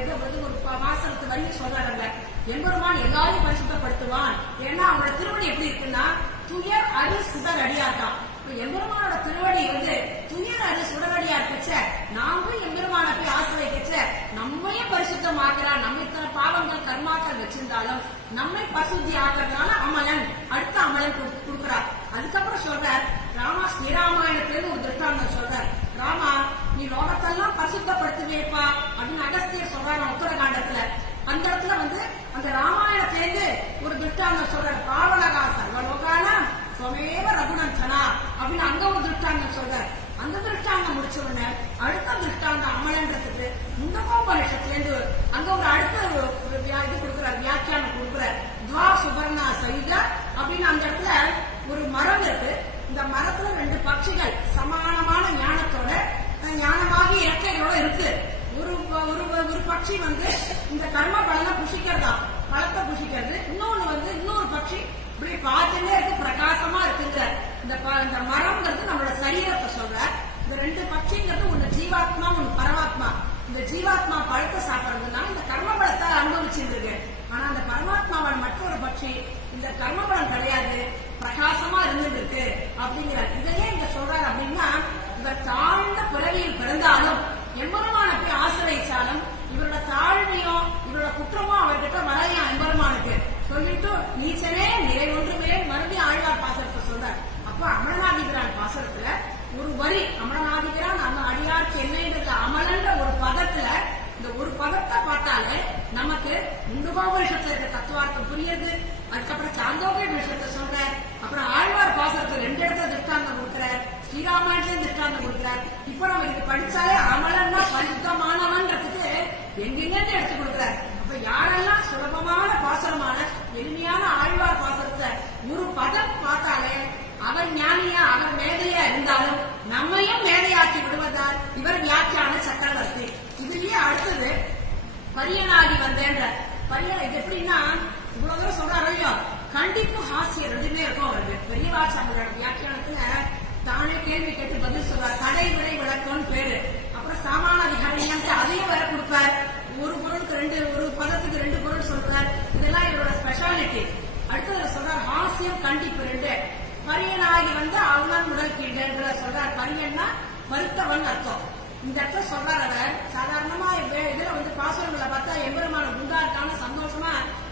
ஒரு வாசனத்து வரையும் சொல்றாங்க. எம்பெருமான் எல்லாரையும் பரிசுத்தப்படுத்துவான். ஏன்னா அவனோட திருவடி எப்படி இருக்குன்னா துயர் அரு சுடர் அடியா இருக்கான். எம்பெருமானோட திருவடி துயர் அரு சுடரடியா இருக்கச்ச நாமும் எம்பெருமான போய் ஆசிரியக்கச்ச நம்மையும் பரிசுத்தமாக்குறான். நம்ம இத்தனை பாவங்கள் கர்மாக்கள் வச்சிருந்தாலும் நம்மை பரிசுத்தி ஆக்குறதுனால அமலன் அடுத்த அமலன் கொடுக்கிறார். அதுக்கப்புறம் சொல்றார் ராமா ஸ்ரீராமாயணத்துல ஒரு திருஷ்டாந்தம் சொல்றார். ராமா நீ லோகத்தெல்லாம் பரிசுத்தப்படுத்துவேப்பா அப்படின்னு அகஸ்தியர் சொல்றாங்க உத்தரகாண்டத்துல. அந்த இடத்துல அந்த ராமாயணத்திலிருந்து ஒரு திருஷ்டாந்தம் சொல்றாரு. பாவனகா சர்வலோகான சொமேவ ரகுநந்தனா அப்படின்னு அங்க ஒரு திருஷ்டாந்தம் சொல்றாரு. அந்த திருஷ்டாந்தம் முடிச்ச உடனே அடுத்த திருஷ்டாந்தம் அமலன்றதுக்கு முண்டகோபனிஷத்துலேருந்து அங்க ஒரு அடுத்த இது கொடுக்கிறார், வியாக்கியானம் கொடுக்கிறார். துவா சுபர்ணா சைத அப்படின்னு அந்த இடத்துல ஒரு மரம் இருக்கு. இந்த மரத்துல 2 பட்சிகள் சமானமான ஞானத்தோட ஞானமாகி இறக்கைகளோட இருக்கு. ஒரு பட்சி இந்த கர்ம பலனை புஷிக்கிறதா, பலத்தை புஷிக்கிறது. இன்னொரு பட்சி இப்படி பார்த்துட்டே இருக்கு, பிரகாசமா இருக்குங்கிற. இந்த மரம்ங்கிறது நம்மளோட சரீரத்தை சொல்ற. இந்த 2 பட்சிங்கிறது ஒண்ணு ஜீவாத்மா, ஒண்ணு பரமாத்மா. இந்த ஜீவாத்மா பழத்தை சாப்பிடுறதுனால இந்த கர்ம பலத்தை அனுபவிச்சிருக்கு. ஆனா அந்த பரமாத்மாவோட மற்றொரு பட்சி இந்த கர்ம பலம் கிடையாது, பிரகாசமா இருந்துட்டு இருக்கு அப்படிங்கிறார். இதையே இங்க சொல்றாரு அப்படின்னா இவர் தாழ்ந்த பிறவியில் பிறந்தாலும் எம்பெருமான போய் ஆசிரியிச்சாலும் இவரோட தாழ்மையும் இவரோட குற்றமும் அவர்கிட்ட வரையா எம்பெருமானுக்கு சொல்லிட்டு நீச்சனே நிறை ஒன்றுமே மறுபடியும் ஆழ்வார் பாசனத்தை சொல்றார். அப்ப அமலநாதிகிறான் பாசனத்துல ஒரு வரி அமலநாதிகிறான் நம்ம அடியாருக்கு என்னன்றது அமலன்ற ஒரு பதத்துல இந்த ஒரு பதத்தை பார்த்தாலே நமக்கு முண்டுகோபனிஷத்துல இருக்க தத்துவார்த்தம் புரியுது. அதுக்கப்புறம் சாந்தோக்கிய விஷயத்தை சொல்றார். அப்புறம் ஆழ்வார் பாசனத்துல 2 இடத்துல திருஷ்டாந்தம் கொடுக்கிறார், ஸ்ரீராமாயணத்திலும் திருஷ்டாந்தம் கொடுக்கிறார். இப்ப நம்ம இது படிச்சாலே அமலன்னா பரிசுத்தமானவன்றதுக்கு எங்கெங்க எடுத்து கொடுக்கிறார். அப்ப யாரெல்லாம் சுலபமான பாசனமான எளிமையான ஆழ்வார் பாசனத்தை ஒரு பதம் பார்த்தாலே அவர் ஞானியா அவர் மேதையா இருந்தாலும் நம்மையும் மேதையாக்கி விடுவதால் இவர் வியாக்கியான சக்கரவர்த்தி. இதுலயே அடுத்தது பரியனாகி வந்தேன்ற இது எப்படின்னா இவ்வளவு தூரம் சொல்றாரு இல்லையோ, கண்டிப்பு ஹாஸ்யம் 2மே இருக்கும் அவருக்கு. பெரியவாச்சாரியோட வியாக்கியானத்துல தானே கேள்வி கேட்டு பதில் சொல்றார். கடைமுறை விளக்கம்னு பேரு. அப்புறம் சாமான அதிகாரியான்ட்டு அதையும் வேற கொடுப்பார். ஒரு பொருளுக்கு ஒரு பதத்துக்கு 2 பொருள் சொல்றார். இதெல்லாம் இவரோட ஸ்பெஷாலிட்டி. அடுத்ததுல சொல்றார் ஹாஸ்யம் கண்டிப்பு 2. பரியனாகி அவன் உடல் கீழ சொல்றார். பரியன்னா மறுத்தவன் அர்த்தம். இந்த இடத்துல சொல்றாரு அவர் சாதாரணமா இதுல பாசுரங்களை பார்த்தா எம்பெருமான குண்டா இருக்காங்க, சந்தோஷமா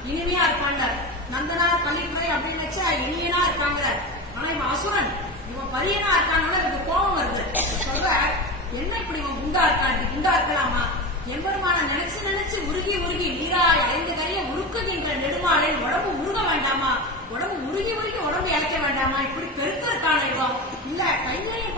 இனிமையா இருப்பாங்க. நந்தனார் கலிப்புரை அப்படின்னு வச்சா இனியனா இருக்காங்க. ஆனா இவன் அசுரன், இவன் பரியனா இருக்காங்கன்னா எனக்கு கோபம் வருது. சொல்ற என்ன இப்படி இவன் குண்டா இருக்கான், குண்டா இருக்கலாமா? எம்பெருமான நினைச்சு உருகி நீராய் 5 கரையை உருக்குகின்ற நெடுமாளில் உடம்பு உருக வேண்டாமா? உடம்பு உருகி உடம்பு இழைக்க வேண்டாமா? இப்படி பெருக்க இருக்கான இடம் இல்ல. கையெறியும்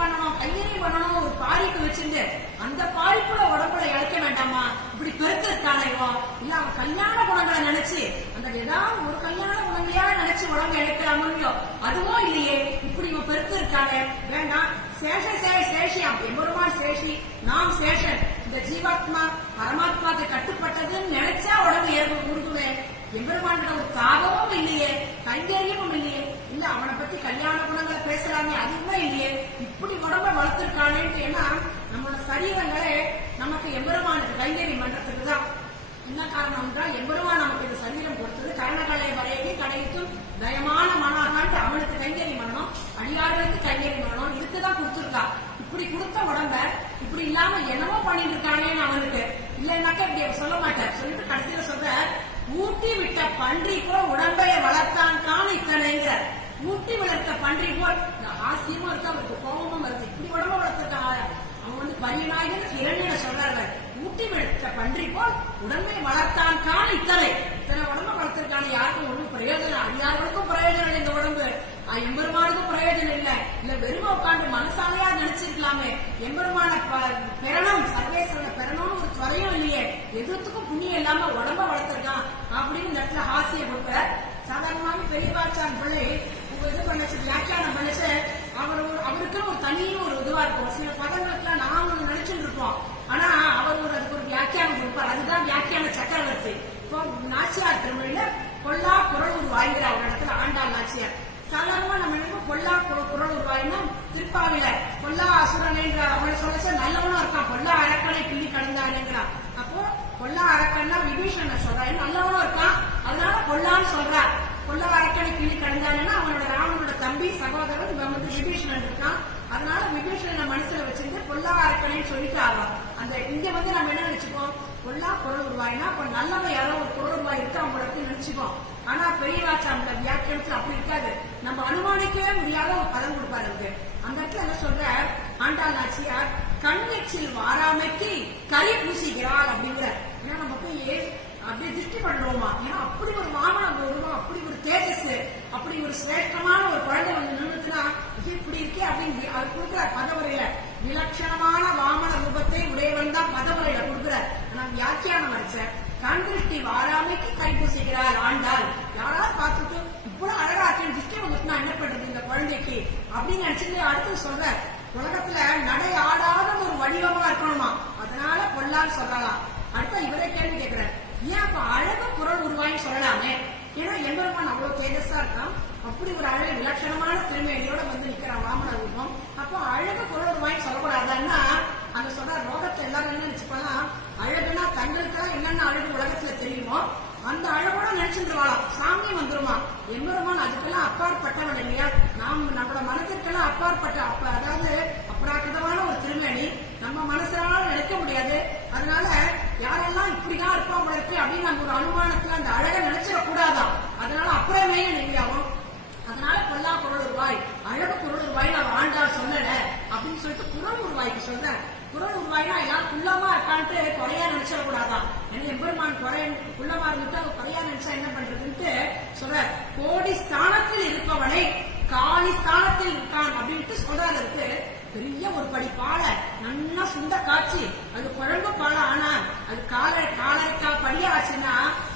பண்ணணும் ஒரு பாரிப்பு வச்சிருந்து அந்த பாரிப்புல உடம்புல இழைக்க வேண்டாமா? இப்படி பெருக்க இருக்கான இடம் இல்ல. அவன் கல்யாண குணங்களை நினைச்சு அந்த ஏதாவது ஒரு கல்யாண குணங்களையா நினைச்சு உடம்பு இழைக்கலாமோ அதுவும் இல்லையே. இப்படி இவன் பெருக்க இருக்கானே வேண்டாம். சேஷியாம் எம்பெருமான் சேஷி, நாம் சேஷன். இந்த ஜீவாத்மா பரமாத்மாக்கு கட்டுப்பட்டதுன்னு நினைச்சா உடம்பு உருகுவேன். எம்பெருமான ஒரு தாகமும் இல்லையே, கைங்கரியமும் இல்லையே. இல்ல அவனை பத்தி கல்யாண குணங்களை பேசலாமே அதுவுமே இல்லையே. இப்படி உடம்ப வளர்த்திருக்கானேன்னு. ஏன்னா நம்மளோட சரீரங்களே நமக்கு எம்பெருமானுக்கு கைங்கரியம் பண்றதுக்கு தான். என்ன காரணம் என்றால் எம்பெருமான் நமக்கு இந்த சரீரம் கொடுத்தது கரணகளை வரையவே கடைக்கும் தயமான மனாகான்ட்டு அவனுக்கு கைங்கரியம் பண்ணணும், அடியார்களுக்கு கைங்கரியம் பண்ணணும், இதுக்குதான் கொடுத்துருக்கா. இப்படி கொடுத்த உடம்ப இப்படி இல்லாம என்னமோ பண்ணிட்டு இருக்கானேன்னு அவனுக்கு இல்லைன்னாக்கா இப்படி சொல்ல மாட்டார். சொல்லிட்டு கடைசியில சொல்ற, ஊட்டி விட்ட பன்றி கூட உடம்பைய வளர்த்தான் காண இத்தனைங்கிற. ஊட்டி வளர்த்த பன்றி போல் ஆசியமும் இருக்கு, அவருக்கு கோபமும் வருது. இப்படி உடம்ப வளர்த்திருக்காங்க அவன் பரியநாயகன் இரண்டின சொல்றாரு, ஊட்டி வளர்த்த பன்றி போல் உடம்பை வளர்த்தான் காண இத்தனை உடம்ப வளர்த்திருக்கான. யாருக்கும் ஒன்றும் பிரயோஜனம், அடியாருக்கும் பிரயோஜனம் இல்லை. இந்த உடம்பு எம்பெருமானுக்கும் பிரயோஜனம் இல்லை. இல்ல வெறும் உட்காந்து மனசாலையா நினைச்சிருக்கலாமே. எம்பெருமான பெறணும், சர்வேஸ்வரனை பெறணும்னு ஒரு துறையும் இல்லையே, எதுத்துக்கும் புண்ணியம் இல்லாம உடம்ப வளர்த்திருக்கான் அப்படின்னு இந்த இடத்துல ஹாசிய கொடுக்குற. சாதாரணமாக பெரியவாச்சான் பிள்ளை இது பண்ணச்சு, வியாக்கியானம் பண்ணச்சு, அவருக்கு ஒரு தனியும் ஒரு இதுவா இருக்கும். சில பதங்களுக்குலாம் நாம் ஒண்ணு நினைச்சுட்டு இருப்போம், ஆனா அவர் அதுக்கு ஒரு வியாக்கியானம் கொடுப்பார். அதுதான் வியாக்கியான சக்கரவர்த்தி. இப்போ நாச்சியார் திருமொழியில பொல்லா குரல் உருவாய்ங்கிற ஒரு இடத்துல ஆண்டாள் நாச்சியார். சாதாரணமா நம்ம என்ன பொல்லா குரல் உருவாயினா திருப்பாவில பொல்லா அசுரன் என்ற அவனை சொல்லச்ச நல்லவனும் இருக்கான், பொல்லா அரக்கனை கிள்ளி கடந்தாருங்கிறான். அப்போ பொல்லா அரக்கன்னா விபீஷணன் சொல்றாரு, நல்லவனும் இருக்கான், அதனால பொல்லான்னு சொல்றார். பொல்லா அரக்கனை கிள்ளி கடந்தாருன்னா அவனோட ராவனோட தம்பி சகோதரன் இவன் விபீஷணன் இருக்கான். அதனால விபீஷணனை மனசுல வச்சிருந்து பொல்லா அரக்கனைன்னு சொல்லிட்டு ஆவான். அந்த இங்க நம்ம என்ன நினைச்சுப்போம், பொல்லா குரல் உருவாயினா அப்ப நல்லவன் யாரோ ஒரு குரல் உருவாய் இருக்கு அவங்களுக்கு நினைச்சுப்போம். ஆனா பெரியவாச்சாம வியாக்கியத்துல அப்படி இருக்காது, நம்ம அனுமானிக்கவே முடியாத ஒரு பதம் கொடுப்பாரு இருக்கு. அந்த இடத்துல என்ன சொல்ற, ஆண்டாள் நாச்சியார் கண் எச்சில் வாராமைக்கு கறி பூசிக்கிறாள் அப்படிங்கிற. ஏன்னா நம்ம போய் அப்படியே திருஷ்டி பண்றோமா, ஏன்னா அப்படி ஒரு வாமனம் வருமா, அப்படி ஒரு தேஜஸ், அப்படி ஒரு சிரேஷ்டமான ஒரு குழந்தை வந்து நின்றுச்சுன்னா இப்படி இருக்கே அப்படின்னு அது கொடுக்குற பதவுரையில. விலட்சணமான வாமன ரூபத்தை உடையவன் தான் பதவுரையில கொடுக்குற. ஆனா வியாக்கியானம் வரைச்ச கண் திருஷ்டி வாராமைக்கு கை பூசிக்கிறாள் ஆண்டாள். யாராவது பார்த்துட்டு இவ்வளவு அழகா இருக்கேன் திருஷ்டி வந்துட்டுனா என்ன பண்றது இந்த குழந்தைக்கு அப்படின்னு நினைச்சுட்டு அடுத்து சொல்ற, உலகத்துல நடை ஆடாத ஒரு வடிவமா இருக்கணுமா, அதனால பொல்லான்னு சொல்லலாம். அடுத்த இவரே கேள்வி கேட்கிறார், ஏன் அப்ப அழகு குரல் உருவாயின்னு சொல்லலாமே, ஏன்னா எம்பெருமான் அவ்வளவு தேஜஸா இருக்கான், அப்படி ஒரு அழகு விலட்சணமான திருமேனியோட வந்து நிக்கிறான் வாமன ரூபம், அப்போ அழகு குரல் உருவாயின்னு சொல்லக்கூடாதுன்னா அந்த சொல்ற லோகத்தை எல்லாரும் என்ன நினைச்சுப்பாங்க, அழகுனா தங்களுக்கெல்லாம் என்னென்ன அழகு உலகத்துல தெரியுமோ அந்த அழகோட நினைச்சுருவாளாம், சாமி வந்துருமா. எம்பெருமான் அதுக்கெல்லாம் அப்பாற்பட்டவன் இல்லையா, நம்மளோட மனதிற்கெல்லாம் அப்பாற்பட்ட அதாவது அப்ராக்கிரதமான ஒரு திருமேனி நம்ம மனசால நினைக்க முடியாது. அதனால யாரெல்லாம் இப்படிதான் இருப்பாங்க இருக்கு அப்படின்னு நம்ம ஒரு அனுமானத்துல அந்த அழகை நினைச்சிடக்கூடாதான். அதனால அப்புறமே நிலையாகும். அதனால பொல்லா குரல் உருவாய் அழகு குரல் உருவாய் நான் ஆண்டாள் சொல்லல அப்படின்னு சொல்லிட்டு குரல் உருவாய்க்கு சொல்றேன். குரல் உருவாய்னா எல்லாம் குள்ளமா இருக்கான்ட்டு குறையா நினைச்சிடக்கூடாதான். ஏன்னா எம்பெருமான் குள்ளமா இருந்துட்டு அவங்க குறையா நினைச்சா என்ன பண்றதுன்ட்டு சொல்ற, கோடி ஸ்தானத்தில் இருப்பவனை காலி ஸ்தானத்தில் இருக்கான் அப்படின்ட்டு சொல்றாரு. இருக்கு பெரிய ஒரு படி பாலை நல்லா சுண்ட காய்ச்சி அது குழம்பு பாலை ஆனா அது காலரைக்கா படியா ஆச்சுன்னா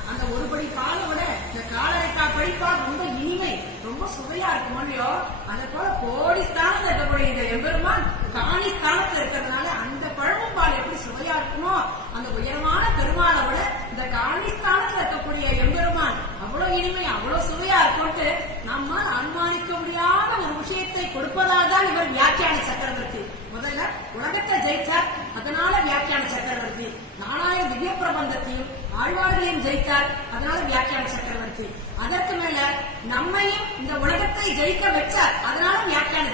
அந்த ஒரு படி பாலோட இந்த காலரைக்கா படிப்பால் ரொம்ப இனிமை ரொம்ப சுவையா இருக்கும் இல்லையோ, அதை போல கோடி ஸ்தானத்துல இருக்கக்கூடிய இந்த எம்பெருமான் காணி ஸ்தானத்துல இருக்கிறதுனால அந்த குழம்பு பால் எப்படி சுவையா இருக்குமோ அந்த உயரமான பெருமாளை விட இந்த காணி ஸ்தானத்துல இருக்கக்கூடிய எம்பெருமான் அவ்வளவு இனிமை அவ்வளவு சுவையா இருக்கும்ட்டு நம்மால் அனுமானிக்க முடியாத ஒரு விஷயத்தை கொடுப்பதால் தான் இவர் வியாக்கியான சக்கரவர்த்தி. முதல்ல உலகத்தை ஜெயிச்சார், அதனால வியாக்கியான சக்கரவர்த்தி. 4000 திவ்ய பிரபந்தத்தையும் ஆழ்வார்களையும் ஜெயித்தார், அதனால வியாக்கியான சக்கரவர்த்தி. அதற்கு மேல நம்மையும் இந்த உலகத்தை ஜெயிக்க வச்சார், அதனால வியாக்கியான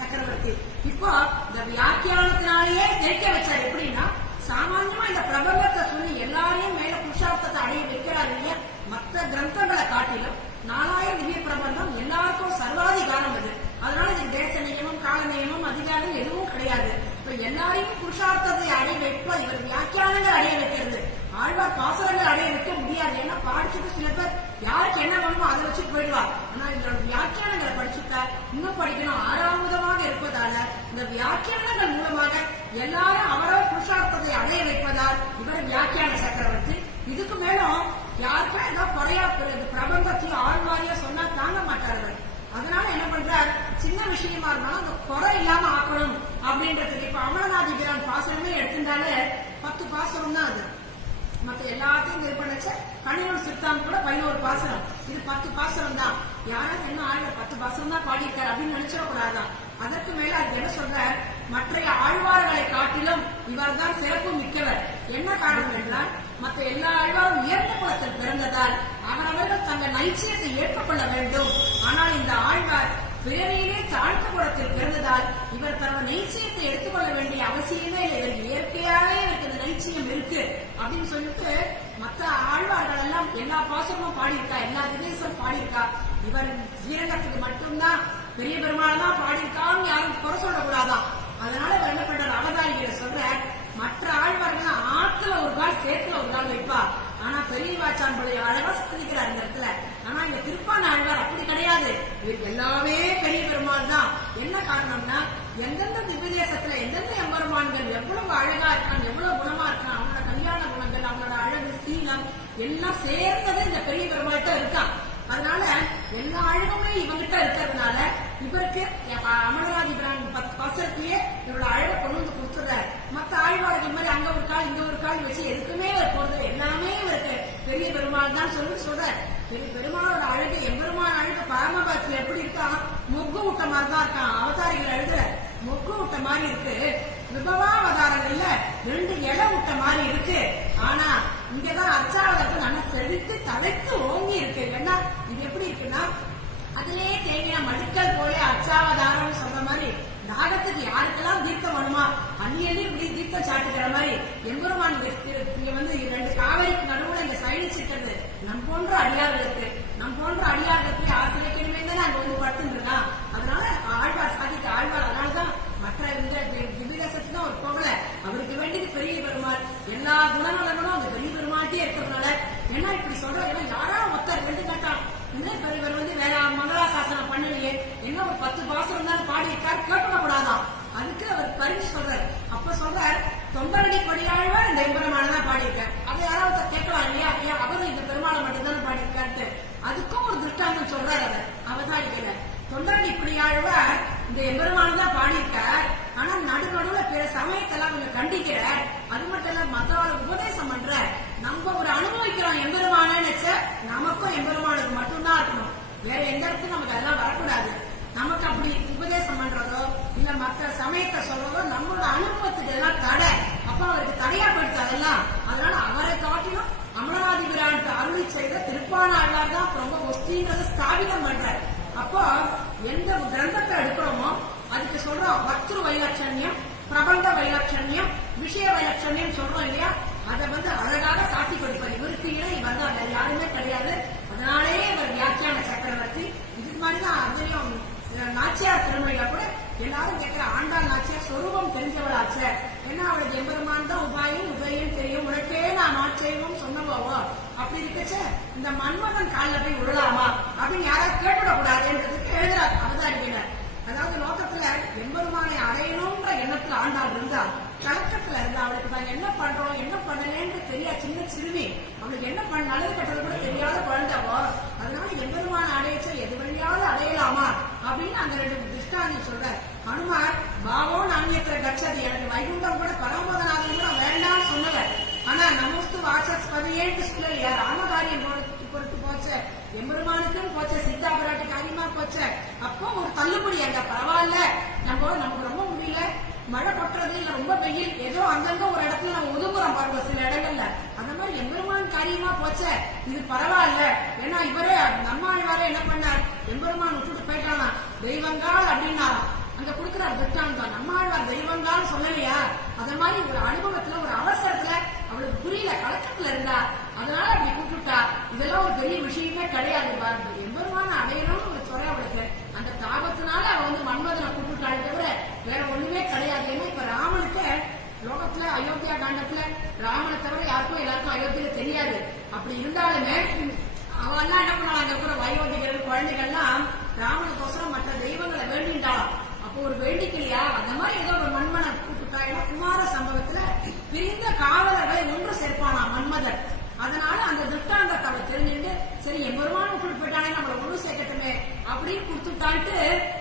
சக்கரவர்த்தி. இப்போ இந்த வியாக்கியானத்தினாலேயே ஜெயிக்க வச்சார். எப்படின்னா சாமான்யமா இந்த பிரபந்தத்தை சொல்லி எல்லாரையும் மேல புருஷார்த்தத்தை அடைய வைக்கிறார் இல்லையா. மற்ற கிரந்தங்களை காட்டிலும் 4000 திவ்ய பிரபந்தம் எல்லாருக்கும் சர்வாதிகாரம் அது. அதனால இதுக்கு தேச நியமம் கால நியமம் அதிகாரம் எதுவும் கிடையாது. இப்ப எல்லாரையும் புருஷார்த்தத்தை அடைய வைப்ப இவர் வியாக்கியானங்கள் அடைய வைக்கிறது. ஆழ்வார் பாசனங்கள் அடைய வைக்க முடியாது. ஏன்னா படிச்சுட்டு சில பேர் யாருக்கு என்ன வேணுமோ அதை வச்சுட்டு போயிடுவார். ஆனா இதோட வியாக்கியானங்களை படிச்சுட்டா இன்னும் படிக்கணும் ஆறாவதமாக இருப்பதால இந்த வியாக்கியானங்கள் மூலமாக எல்லாரும் அவரவர் புருஷார்த்தத்தை அடைய வைப்பதால் இவர் வியாக்கியான சக்கரவர்த்தி. இதுக்கு மேலும் யாருக்கும் ஏதோ குறையா பிரபந்தத்தையும் ஆழ்வாரியா சொன்னா தாங்க மாட்டார்கள். அதனால என்ன பண்றார், சின்ன விஷயமா இருந்தாலும் அந்த குறை இல்லாம ஆக்கணும் அப்படின்றதுக்கு. இப்ப அமரநாதிபிரான் பாசனமே எடுத்திருந்தாலே 10 பாசனம் தான் அது. மத்த எல்லாத்தையும் இது பண்ணச்ச கணிவன் சித்தாம் கூட 11 பாசனம், இது 10 பாசனம் தான். யாரும் என்ன ஆயிரம் 10 பாசனம் தான் பாடியிருக்காரு அப்படின்னு நினைச்சிடக்கூடாதான். அதற்கு மேல அது என்ன சொல்ற, மற்ற ஆழ்வார்களை காட்டிலும் இவர்தான் சிறப்பு மிக்கவர். என்ன காரணம் என்றால் மற்ற எல்லா ஆழ்வாரும் உயர்ந்த குலத்தில் பிறந்ததால் அவரவர்கள் தங்கள் நைச்சியத்தை ஏற்றுக்கொள்ள வேண்டும். ஆனால் இந்த ஆழ்வார் பிறவியிலே தாழ்ந்த குலத்தில் பிறந்ததால் இவர் தனது நைச்சியத்தை எடுத்துக்கொள்ள வேண்டிய அவசியமே இல்லை. இவர் இயற்கையாவே இவருக்கு இந்த நைச்சியம் இருக்கு அப்படின்னு சொல்லிட்டு மற்ற ஆழ்வார்கள் எல்லாம் எல்லா பாசமும் பாடியிருக்கா, எல்லா தினேசம் பாடியிருக்கா. இவர் ஸ்ரீரங்கத்துக்கு மட்டும்தான் பெரிய பெருமாள் தான் பாடியிருக்கான்னு யாரும் குறை சொல்லக்கூடாதான். அதனால இவர் என்ன பண்ற அவதாரிகளை சொல்ற மற்ற ஆழ்வார்கள் ஆத்துல ஒரு கால் சேத்துல ஒரு கால் வைப்பா. ஆனா பெரிய வாச்சான்புடைய அழகா சித்தரிக்கிறார் இந்த இடத்துல. ஆனா இந்த திருப்பான ஆழ்வார் அப்படி கிடையாது. இவருக்கு எல்லாமே பெரிய பெருமாள் தான். என்ன காரணம்னா எந்தெந்த திவ்யதேசத்துல எந்தெந்த எம்பெருமான்கள் எவ்வளவு அழகா இருக்காங்க, எவ்வளவு குணமா இருக்கான், அவங்களோட கல்யாண குணங்கள், அவங்களோட அழகு சீலம் எல்லாம் சேர்ந்தது இந்த பெரிய பெருமாள்கிட்ட இருக்கான். அதனால எல்லா அழகுமே இவங்கிட்ட இருக்கிறதுனால இவருக்கு அமரநாதி பிரான் 10 பாசத்திலேயே இவரோட அழகை கொண்டு வந்து கொடுத்துறாரு. மற்ற ஆழ்வார்கள் மாதிரி அங்க ஒரு கால் இங்க ஒரு கால் வச்சு எதுக்குமே இவர் போறது எல்லாமே இவருக்கு பெரிய பெருமாள் தான் சொல்லி சொல்றாரு. பெரிய பெருமாளோட அழகு எம்பெருமான் அழகு பரமபதத்துல எப்படி இருக்கான், மொக்கு விட்ட மாதிரி தான் இருக்கான். அவதாரிகள் எழுதுற மொக்கு விட்ட மாதிரி இருக்கு. விபவாவதாரங்கள்ல 2 இலை விட்ட மாதிரி இருக்கு. ஆனா இங்கதான் அர்ச்சாவதற்கு நல்லா செழித்து தலைத்து ஓங்கி இருக்கு. ஏன்னா இது எப்படி இருக்குன்னா அதிலே தேங்கின மடுக்கல் போல அர்ச்சாவதாரம் சொல்ற மாதிரி நாகத்துக்கு யாருக்கெல்லாம் தீர்க்கம் வேணுமா அந்நியல்லி இப்படி தீர்க்கம் சாட்டுக்கிற மாதிரி எம்பெருமான் இங்க வந்து 2 காவிரிக்கு நடுவுல இங்க சயனிச்சிருக்கிறது. நம் போன்ற அடியார்களுக்கு ஆசிரியக்கணுமே தான் அங்க வந்து படுத்துட்டு இருக்கான். அதனால ஆழ்வார் சாதிக்க ஆழ்வார். அதனாலதான் மற்ற இந்த திவ்யதேசத்துக்கு அவர் போகல. அவருக்கு வேண்டியது பெரிய பெருமாள். எல்லா குணநலங்களும் அந்த பெரிய பெருமாள்கிட்டே இருக்கிறதுனால என்ன இப்படி சொல்ற யாராவது ஒருத்தர் 2 கேட்டான் இவர் வந்து வேற மங்களாசாசனம் பண்ணலையே என்ன ஒரு 10 பாசனம் தான் பாடி இருக்காரு கேட்கக்கூடாதான். அதுக்கு அவர் பரிஞ்சு சொல்றாரு. அப்ப சொல்றார் தொண்டரடி படியாழ்வார் இந்த எம்பெருமானை தான் பாடியிருக்கார். அதை யாராவது கேட்கலாம் இல்லையா, ஏன் அவரும் இந்த பெருமாளை மட்டும்தானே பாடியிருக்காரு. அதுக்கும் ஒரு திருஷ்டாந்தம் சொல்றாரு. அவர் அவதாரிக்கல தொண்டரடி படியாழ்வார் இந்த எம்பெருமானை தான் பாடியிருக்கார். ஆனா நடுநடுவுல பிற சமயத்தெல்லாம் கொஞ்சம் கண்டிக்கிறார். அது மட்டும் இல்ல மற்றவர்களுக்கு உபதேசம் பண்ற. நம்ம ஒரு அனுபவிக்கிறோம் எம்பெருமான நினைச்ச நமக்கும் எம்பெருமானுக்கு மட்டும்தான் இருக்கணும். வேற எந்த இடத்துக்கும் நமக்கு அதெல்லாம் வரக்கூடாது. நமக்கு அப்படி உபதேசம் பண்றதோ இல்ல மற்ற சமயத்தை சொல்றதோ நம்மளோட அனுபவத்துக்கு எல்லாம் தடை. அப்ப அவருக்கு தடையா போயிடுச்சு அதெல்லாம். அதனால அவரை காட்டிலும் அமரநாதி பிரானுக்கு அருளி செய்த திருப்பான ஆழ்வார் தான் ரொம்ப ஒஸ்திங்கிறத ஸ்தாபிதம் பண்றாரு. அப்போ எந்த கிரந்தத்தை எடுக்கிறோமோ அதுக்கு சொல்றோம் வக்திரு வைலட்சண்யம், பிரபந்த வைலட்சண்யம், விஷய வைலட்சண்யம் சொல்றோம் இல்லையா. அதை வந்து அழகாக காட்டி கொடுப்பார். இவருக்கு இணை இவர் தான், யாருமே கிடையாது. அதனாலே இவர் வியாக்கியான சக்கரவர்த்தி. இதுக்கு மாதிரிதான் அதுலயும் நாச்சியார் திருமொழியில கூட எல்லாரும் கேட்கிற ஆண்டாள் நாச்சியார் சொரூபம் தெரிஞ்சவளாச்ச. ஏன்னா அவளுக்கு எம்பெருமான் தான் உபாயும் உதயம் தெரியும், உனக்கே நான் ஆட்சேபம் சொன்னவோவோ அப்படி இருக்கச்ச இந்த மன்மதன் காலில் போய் விழலாமா அப்படின்னு யாராவது கேட்டுவிடக்கூடாதுன்றதுக்கு எழுதுறாரு அவதாரிக்கிறார். அதாவது லோகத்துல எம்பெருமானை அடையணும்ன்ற எண்ணத்துல ஆண்டாள் இருந்தா கலக்கத்துல இருந்தா அவளுக்கு நாங்க என்ன பண்றோம் என்ன பண்ணலன்னு தெரியாது. சின்ன சிறுமி அவளுக்கு என்ன பண்ண நல்லது கட்டது கூட தெரியாத குழந்தைவோ. அதனால எம்பெருமான அடையச்ச எது வழியாவது அடையலாமா அப்படின்னு அந்த 2 திருஷ்டாந்தம் சொல்ற. ஹனுமார் பாவோ நாண்யத்துல கச்சது எனக்கு வைகுண்டம் கூட பரமபதநாதன் கூட வேண்டாம்னு சொன்னவர். ஆனா நமஸ்து வாசஸ்பதியேன்னு சொல்ல ராமகாரியம் பொறுத்து போச்ச, எம்பெருமானுக்கும் போச்ச, சீதா பிராட்டி காரியமா போச்ச. அப்போ ஒரு தள்ளுபடி அங்க பரவாயில்ல, நமக்கு ரொம்ப முடியல, மழை கொட்டுறது இல்ல ரொம்ப வெயில், ஏதோ அங்கங்க ஒரு இடத்துல நம்ம ஒதுங்குறோம் பாருங்க சில இடங்கள்ல. அந்த மாதிரி எம்பெருமான் காரியமா போச்ச இது பரவாயில்ல. ஏன்னா இவரே நம்மாழ்வாரே என்ன பண்ணார், எம்பெருமான் விட்டுட்டு போயிட்டானா தெய்வங்கால் அப்படின்னாராம். அங்க கொடுக்கிற திருஷ்டாந்தம் நம்மாழ்வார் தெய்வங்கால் சொல்லலையா. அத மாதிரி ஒரு அனுபவத்துல ஒரு அவசரத்துல அவளுக்கு புரியல, கலக்கத்துல இருந்தா, அதனால அப்படி கூப்பிட்டுட்டா. இதெல்லாம் ஒரு பெரிய விஷயமே கிடையாது. பாருங்க எம்பெருமான அடையணும்னு ஒரு சொல்ல அவளுக்கு அந்த தாபத்தினால அவ வந்து மன்மதனை கூப்பிட்டாள் தவிர வேற ஒண்ணுமே கிடையாது. ஏன்னா இப்ப ராமனுக்கு லோகத்துல அயோத்தியா காண்டத்துல ராமனை தவிர யாருக்கும் எல்லாருக்கும் அயோத்தியில தெரியாது. அப்படி இருந்தாலுமே அவெல்லாம் என்ன பண்ணாலும் அங்க இருக்கிற வயோதிகர்கள் குழந்தைகள்லாம் ராமனுக்கோசரம் மற்ற தெய்வங்களை வேண்டிண்டாளாம். அப்போ ஒரு வேண்டிக்கலையா அந்த மாதிரி ஏதோ ஒரு மன்மனை கூப்பிட்டா. ஏன்னா குமார சம்பவத்துல பிரிந்த காவலர்களை ஒன்று சேர்ப்பானா மன்மதன். அதனால அந்த திருஷ்டாந்தத்தை அவள் தெரிஞ்சுட்டு சரி எம்பெருமான் விட்டுட்டு போயிட்டானே நம்மளை ஒண்ணு சேர்க்கட்டுமே அப்படின்னு கொடுத்துட்டான்ட்டு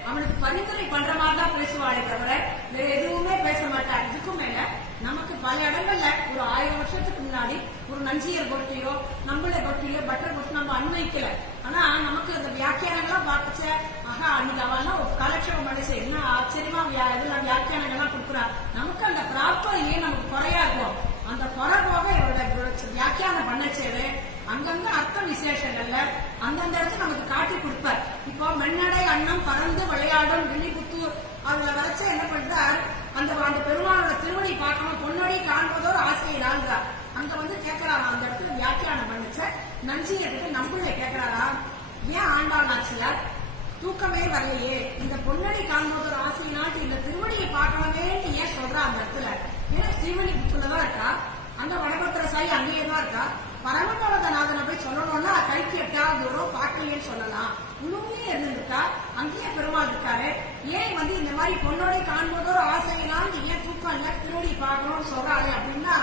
அவனுக்கு பரிந்துரை பண்ற மாதிரிதான் பேசுவாளே தவிர வேற எதுவுமே பேச மாட்டா. இதுக்கும் மேல நமக்கு பல இடங்கள்ல ஒரு 1000 வருஷத்துக்கு முன்னாடி ஒரு நஞ்சியர் பொருட்டியோ நம்மளை பொருட்டியோ பட்டர் பொருட்டி நம்ம அன்வைக்கல. ஆனா நமக்கு அந்த வியாக்கியானங்கள்லாம் பார்த்துச்ச ஆகா அன்னைக்கு அவெல்லாம் ஒரு கலட்சம் மனுஷன் என்ன ஆச்ச ஆச்சரியமா இதுல வியாக்கியானங்கள்லாம் கொடுக்குறார். நமக்கு அந்த பிராப்தியே நமக்கு குறையா இருக்கும். அந்த குறை போக இவரோட வியாக்கியானம் பண்ணச்சேரு அங்கங்க அர்த்த விசேஷங்கள்ல அந்தந்த இடத்துல நமக்கு காட்டி கொடுப்பார். இப்போ மென்னடை அன்னம் பறந்து விளையாடும் விழிபுத்தூர் அதுல வரைச்ச என்ன பண்றார், அந்த பெருமானோட திருவடி பார்க்கணும், பொன்னடி காண்பதோர் ஆசையிடான்றார். அங்க வந்து கேட்கிறாரா, அந்த இடத்துல வியாக்கியானம் பண்ணுச்ச நஞ்சியை கிட்ட நம்புள்ள கேட்கிறாரா, ஏன் ஆண்டாள் நாச்சியார் தூக்கமே வரலையே, இந்த பொன்னடி காண்பதோர் ஆசையினாட்டு இந்த திருவடியை பார்க்கணுமேன்னு ஏன் சொல்றா அந்த இடத்துல? ஏன்னா ஸ்ரீவில்லிபுத்தூர்லதான் இருக்கா, அந்த வடபத்திர சாயி அங்கேயே தான் இருக்கா. பரமபதநாதனை போய் சொல்லணும்னா கைக்கு எட்டாவது தூரம் பார்க்கலையேன்னு சொல்லலாம். உள்ளூர்லயே இருந்துருக்கா, அங்கேயே பெருமாள் இருக்காரு. ஏன் வந்து இந்த மாதிரி பொன்னோடை காண்பதோர் ஆசையினான்னு ஏன் தூக்கம் இல்ல திருவடி பார்க்கணும்னு சொல்றாரு அப்படின்னா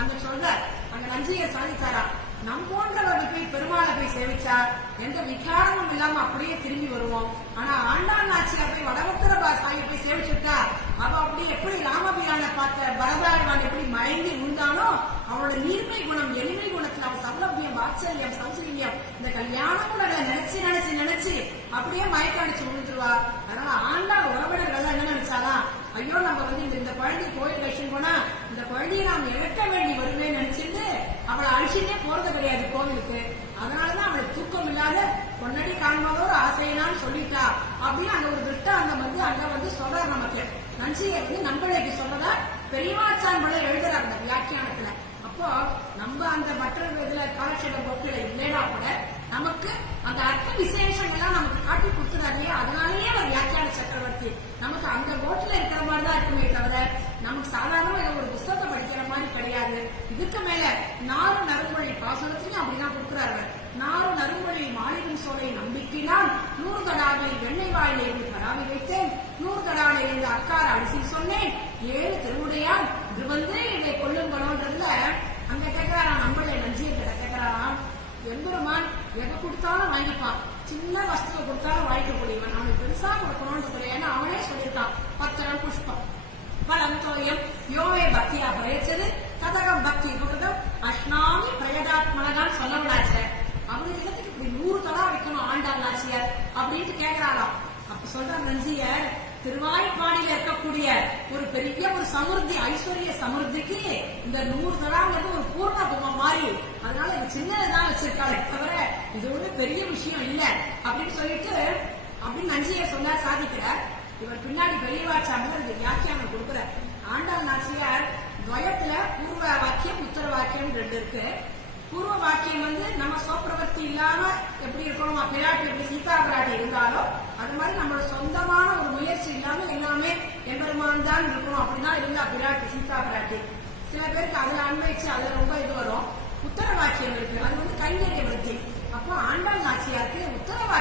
அங்க சொல்ற அங்க நஞ்சியை சாதிச்சாரா, நம் போன்றவர்கள் போய் பெருமாளை போய் சேவிச்சா எந்த விகாரமும் இல்லாம அப்படியே திரும்பி வருவோம். ஆனா ஆண்டாள் நாச்சியார் போய் வடபத்திர சாயை போய் சேவிச்சுட்டா அவ அப்படி எப்படி ராமபிரான பார்த்த பரதாழ்வான் எப்படி மயங்கி உண்டானோ அவனோட நீர்மை குணம் எளிமை குணத்துல அவன் சௌலபியம் வாத்சல்யம் சௌசல்யம் இந்த கல்யாண குணங்களை நினைச்சு நினைச்சு நினைச்சு அப்படியே மயக்க அடிச்சு விழுந்துருவா. அதனால ஆண்டாள் உறவினர்கள் என்ன நினைச்சாலா, ஐயோ நம்ம வந்து இந்த குழந்தை கோயில் கழிச்சுன்னு போனா இந்த குழந்தையை நாம் இழக்க வேண்டி வருமே நினைச்சிட்டு அவளை அழிச்சுட்டே போறது கிடையாது கோவிலுக்கு. அதனாலதான் அவளுக்கு தூக்கம் இல்லாத பொன்னடி காண்பதோ ஒரு ஆசையினான்னு சொல்லிட்டா அப்படின்னு அந்த ஒரு திருஷ்டாந்தம் வந்து அங்க வந்து சொல்ற நமக்கு நஞ்சியை வந்து நம்மளுக்கு சொல்றதா பெரியவாச்சான் மலை எழுதுறாங்க அந்த வியாக்கியானத்துல. அப்போ நம்ம அந்த மற்ற இதுல காலட்சேப போக்குல இல்லைன்னா கூட நமக்கு அந்த அர்த்த விசேஷங்கள்லாம் நமக்கு காட்டி கொடுத்துறாரு இல்லையா, அதனாலேயே அவர் வியாக்கியான சக்கரவர்த்தி. நமக்கு அந்த போட்டுல இருக்கிற மாதிரிதான் இருக்குமே தவிர நமக்கு சாதாரணமா இதை ஒரு புத்தகத்தை படிக்கிற மாதிரி கிடையாது. இதுக்கு மேல 4 நறுமொழி பாசனத்திலையும் அப்படிதான் கொடுக்குறாரு. 4 நறுமொழி மாளிகம் சோலை நம்பிக்கையினால் 100 தடாவில் வெண்ணெய் வாயில் இருந்து பராவி வைத்தேன், 100 தடாவில் இருந்து அக்கார அரிசி சொன்னேன், 7 திருவுடையால் இது வந்து இதை கொள்ளுங்களோன்றதுல அங்க கேட்கிறாரா, நம்மளை நஞ்சியை கிட்ட கேட்கிறாராம், எம்பெருமான் எதை கொடுத்தாலும் வாங்கிப்பான், சின்ன வஸ்துவை கொடுத்தாலும் வாங்கிக்கக்கூடியவன், அவனுக்கு பெருசா கொடுக்கணும்னு ஏன்னா அவனே சொல்லியிருக்கான், பத்திரம் புஷ்பம் பலம் தோயம் யோவே பக்தியா பிரயச்சது கதகம் பக்தி புகதம் அஷ்னாமி பிரயதாத்மனதான் சொல்ல விடாச்சு. அவனுக்கு இடத்துக்கு இப்படி 100 தடா வைக்கணும் ஆண்டாள் நாச்சியார் அப்படின்ட்டு கேட்கிறாராம். அப்ப சொல்ற நஞ்சியர் திருவாய்ப்பாடியில இருக்கக்கூடிய ஒரு பெரிய ஒரு சமுர்த்தி ஐஸ்வர்ய சமுர்த்திக்கு இந்த 100 தடாங்கிறது ஒரு பூர்ண கும்பம் மாதிரி, அதனால இது சின்னதான் வச்சிருக்காளே தவிர இது ஒண்ணு பெரிய விஷயம் இல்ல அப்படின்னு சொல்லிட்டு அப்படின்னு நஞ்சியை சொன்ன சாதிக்கிறார். இவர் பின்னாடி பெரியவாச்சாமர் இந்த வியாக்கியானம் கொடுக்குற ஆண்டாள் நாச்சியார் துவயத்துல பூர்வ வாக்கியம் உத்தர வாக்கியம் 2 இருக்கு. பூர்வ வாக்கியம் வந்து நம்ம சோப்பிரவர்த்தி இல்லாம எப்படி இருக்கணும், பிராட்டி எப்படி சீதா பிராட்டி இருந்தாலும் அது மாதிரி நம்மளோட சொந்தமான ஒரு முயற்சி இல்லாம எல்லாமே எம்பெருமான் தான் இருக்கணும் அப்படின்னா இருந்தா பிராட்டி சீதா பிராட்டி. சில பேருக்கு அதுல அன்வைச்சு அதுல ரொம்ப இது வரும். உத்தர வாக்கியம் இருக்கு, அது வந்து கைங்கரிய விருத்தி. அப்போ ஆண்டாள் நாச்சியாருக்கு உத்தர வாக்கியம்